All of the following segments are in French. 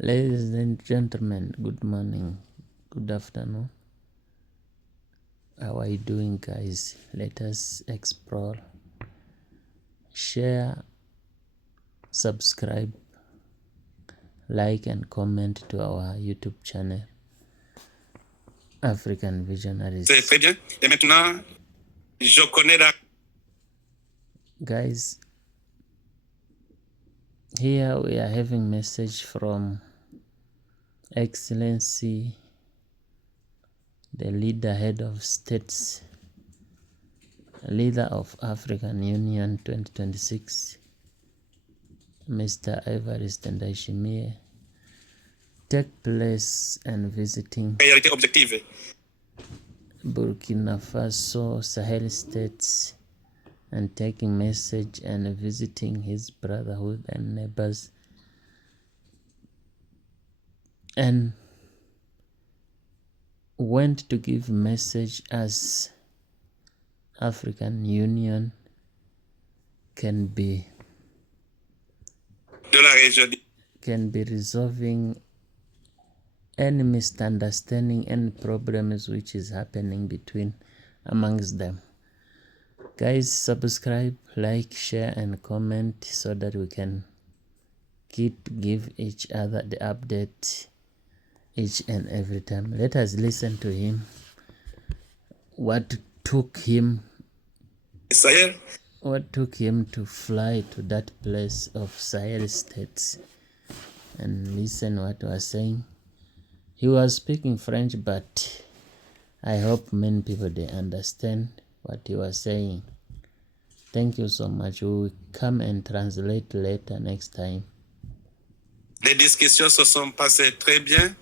Ladies and gentlemen, good morning, good afternoon. How are you doing, guys? Let us explore, share, subscribe, like and comment to our YouTube channel, African Visionaries. C'est très bien. Et maintenant, je connais la... Guys, here we are having message from Excellency, the leader, head of states, leader of African Union 2026, Mr. Evariste Ndayishimiye, take place and visiting réalité objective Burkina Faso, Sahel states, and taking message and visiting his brotherhood and neighbors, and went to give message as African Union can be de la région. resolving any misunderstanding and problems which is happening between amongst them. Guys, subscribe, like, share and comment so that we can give each other the update each and every time. Let us listen to him, what took him Sahel, to fly to that place of Sahel states, and listen what he was saying. He was speaking French, but I hope many people they understand what he was saying. Thank you so much. We will come and translate later next time. les discussions se sont passées très bien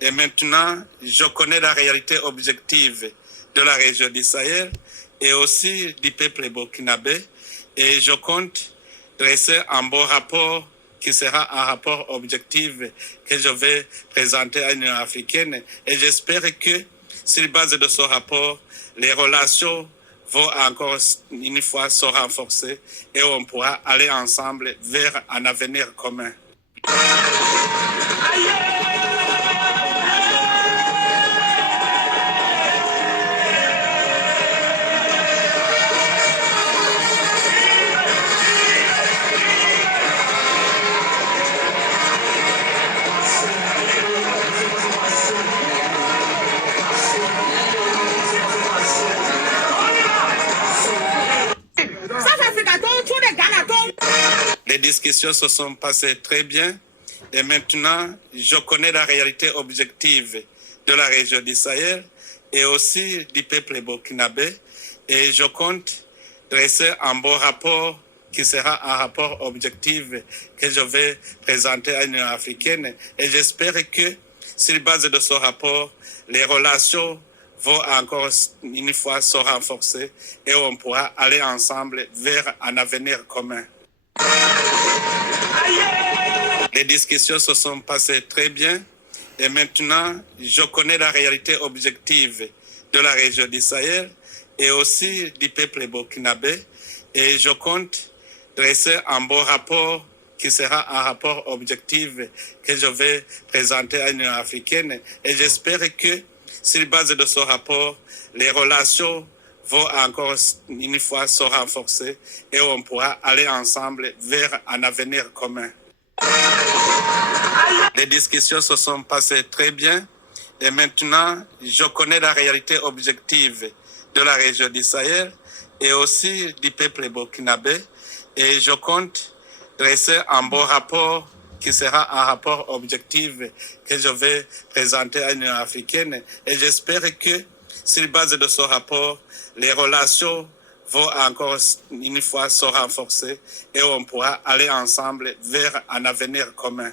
et maintenant je connais la réalité objective de la région du Sahel et aussi du peuple burkinabé et je compte dresser un bon rapport qui sera un rapport objectif que je vais présenter à l'Union africaine et j'espère que sur la base de ce rapport, les relations vont encore une fois se renforcer et on pourra aller ensemble vers un avenir commun. Les discussions se sont passées très bien et maintenant je connais la réalité objective de la région du Sahel et aussi du peuple burkinabé et je compte dresser un bon rapport qui sera un rapport objectif que je vais présenter à l'Union africaine et j'espère que sur la base de ce rapport, les relations vont encore une fois se renforcer et on pourra aller ensemble vers un avenir commun. Les discussions se sont passées très bien et maintenant je connais la réalité objective de la région du Sahel et aussi du peuple burkinabé et je compte dresser un bon rapport qui sera un rapport objectif que je vais présenter à l'Union africaine et j'espère que sur la base de ce rapport, les relations vont encore une fois se renforcer et on pourra aller ensemble vers un avenir commun. Les discussions se sont passées très bien et maintenant je connais la réalité objective de la région du Sahel et aussi du peuple burkinabé et je compte dresser un bon rapport qui sera un rapport objectif que je vais présenter à l'Union africaine et j'espère que sur la base de ce rapport, les relations vont encore une fois se renforcer et on pourra aller ensemble vers un avenir commun.